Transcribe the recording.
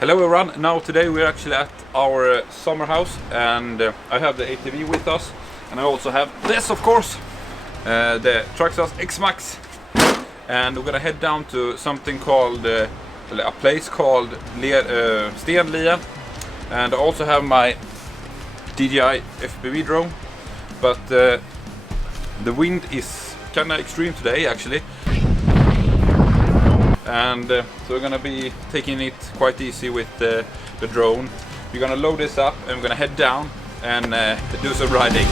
Hello everyone, now today we're actually at our summer house and I have the ATV with us and I also have this of course, the Traxxas XMAXX, and we're gonna head down to something called, a place called Stenlia, and I also have my DJI FPV drone, but the wind is kinda extreme today actually. And so we're gonna be taking it quite easy with the drone. We're gonna load this up and we're gonna head down and do some riding.